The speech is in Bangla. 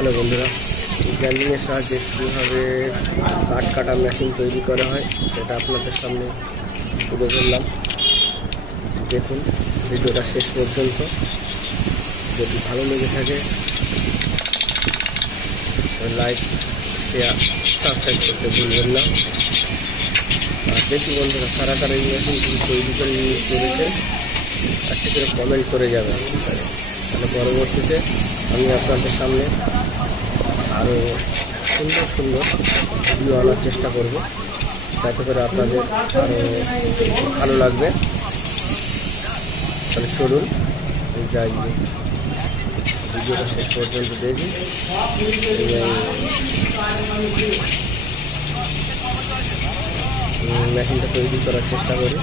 হ্যালো বন্ধুরা, গ্রাইন্ডিংয়ের সাহায্যে কীভাবে কাঠ কাটা মেশিন তৈরি করা হয় সেটা আপনাদের সামনে তুলে ধরলাম। দেখুন ভিডিওটা শেষ পর্যন্ত। যদি ভালো লেগে থাকে লাইক, শেয়ার, সাবস্ক্রাইব করতে ভুলবেন না। আর দেখি বন্ধুরা কারা কারা এই মেশিনটি তৈরি করে ইউজ করেছেন আর সেটা কমেন্ট করে যাবেন। তাহলে পরবর্তীতে আমি আপনাদের সামনে আরও সুন্দর সুন্দর ভিডিও আনার চেষ্টা করব, যাতে করে আপনাদের আরও ভালো লাগবে। তাহলে চলুন যাই, ভিডিওটা শেষ পর্যন্ত দেখি মেশিনটা তৈরি করার চেষ্টা করি।